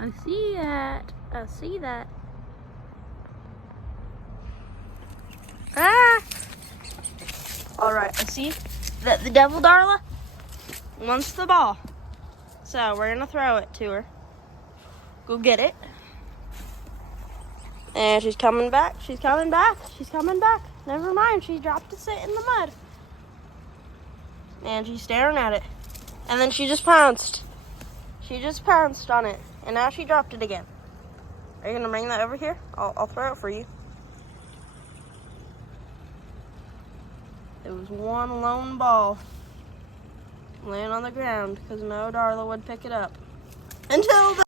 I see that. I see that. Ah! Alright, I see that the devil Darla wants the ball. So we're gonna throw it to her. Go get it. And she's coming back. She's coming back. She's coming back. Never mind. She dropped it in the mud. And she's staring at it. And then she just pounced. She just pounced on it. And now she dropped it again. Are you going to bring that over here? I'll throw it for you. It was one lone ball laying on the ground because no Darla would pick it up. Until the